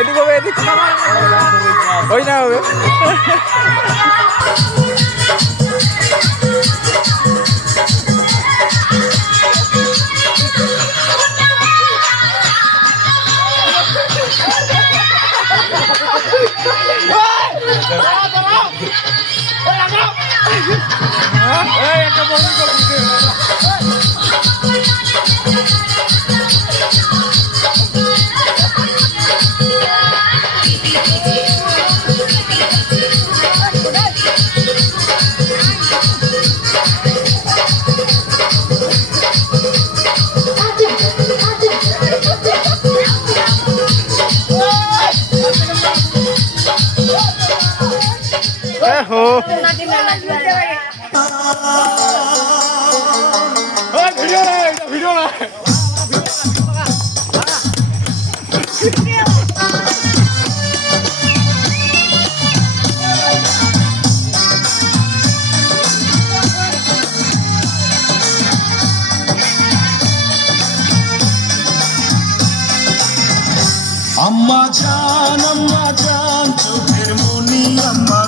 এদিক হবে এদিক ওই না হবে। একটা বন্ধ করে ভিডিও আম্মা জান আম্মা জান চোখের মনি আম্মা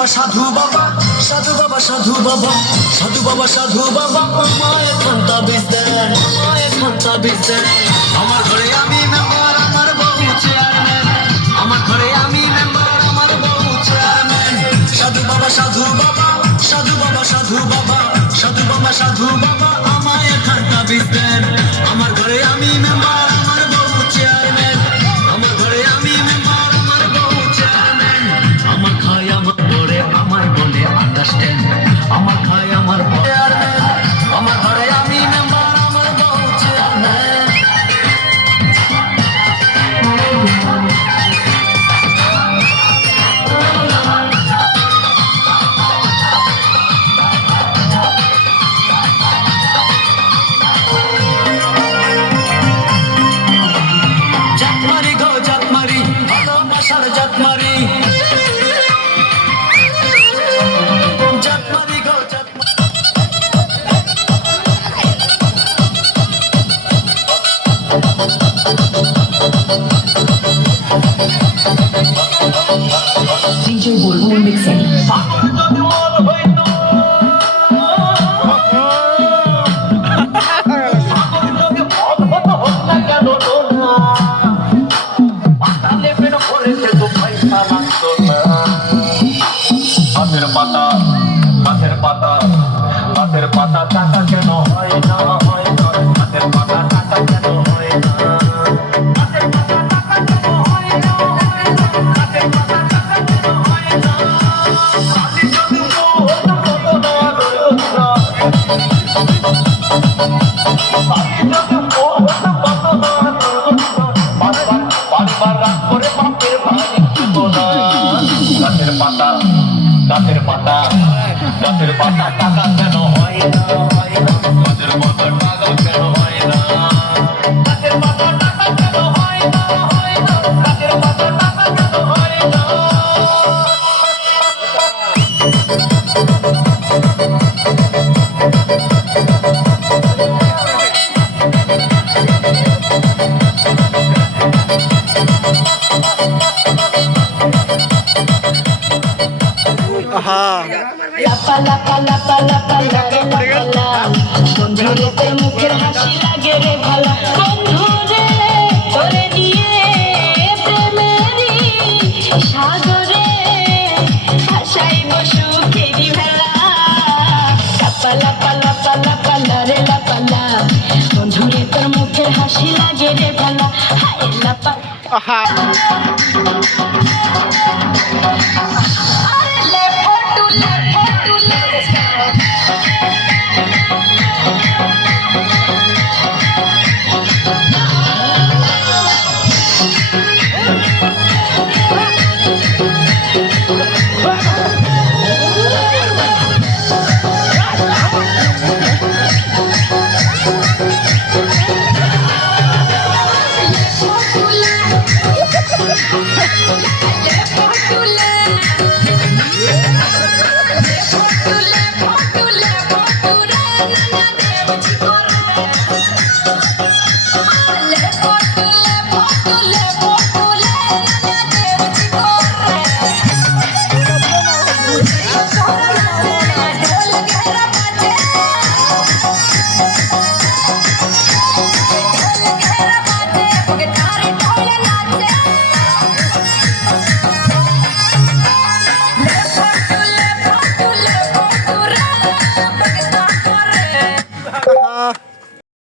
বাবা, সাধু বাবা সাধু বাবা সাধু বাবা সাধু বাবা সাধু বাবা, মায়ের ঘণ্টা বিজ মায়ের ঘণ্টা বিজ আমার ঘরে আমি টাকা কেন হয় না হয় না। আমাদের মতো হ্যাঁ বন্ধুরে তোর মুখের হাসি লাগে রে ভালা হায় লাপা আহা Let's go.